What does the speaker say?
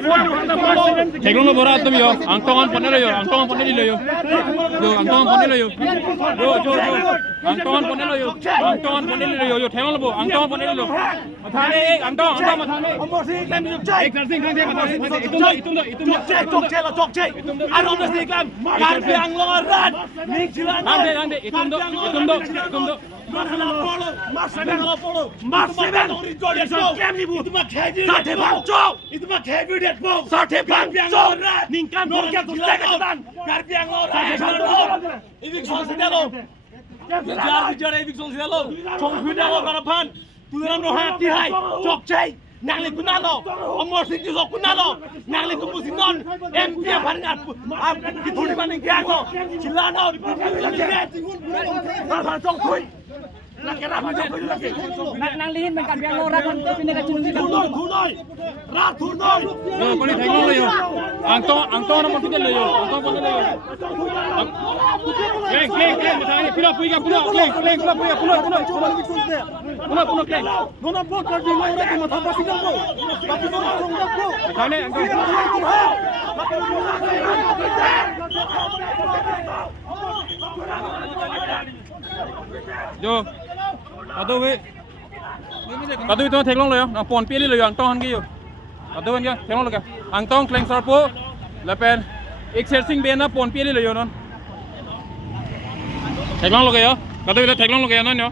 Teklong lo borat tu yo, angtongan pandai lo yo, angtongan pandai lo yo, angtongan pandai lo yo, angtongan pandai lo yo, angtongan pandai lo yo, teklong lo bo, angtongan pandai lo, matane, angtong matane. Ek tersing kan dia matane, itu. Jok. Aron nasi iklan, karbi angloran, nih jilan. Ande, itu. Masalah polo. Itu mah kaji. Sate bangco. Itu mah kaji dia bang. Sate bangco. Ningkan borga tu sekitan. Karbi angloran. Ibik sosialo. Bijar ibik sosialo. Chongpudalo karapan. Turam roh hati hai. Jok cai. Nangli kunalo, omor singki so kunalo, nangli kumusinon, MP paringat, di thodi maning kiago, chilano, jong kui, nakera jong kui lagi, nanglihin mengkan biang orang kan pindah ke cunung tunoi, rat tunoi. Yo, kali tengok lo yo, angtong nomor tiga lo yo, angtong pandai lo yo. Kleng, macam pula puiga, kleng, pulau, kleng. Nona bot kerja orang tu mata pasti kamu. Tapi nona songdak ko. Kane, Yo, kadu itu teklong lo yo, nang pon pilih lo yo, angtong han yo. Kadu kan teklong lo ka, angtong kleng sarpo, lepen, exercising bena pon pilih lo yo non. Teklong lo ka yo, kadu itu teklong lo ka yo non yo.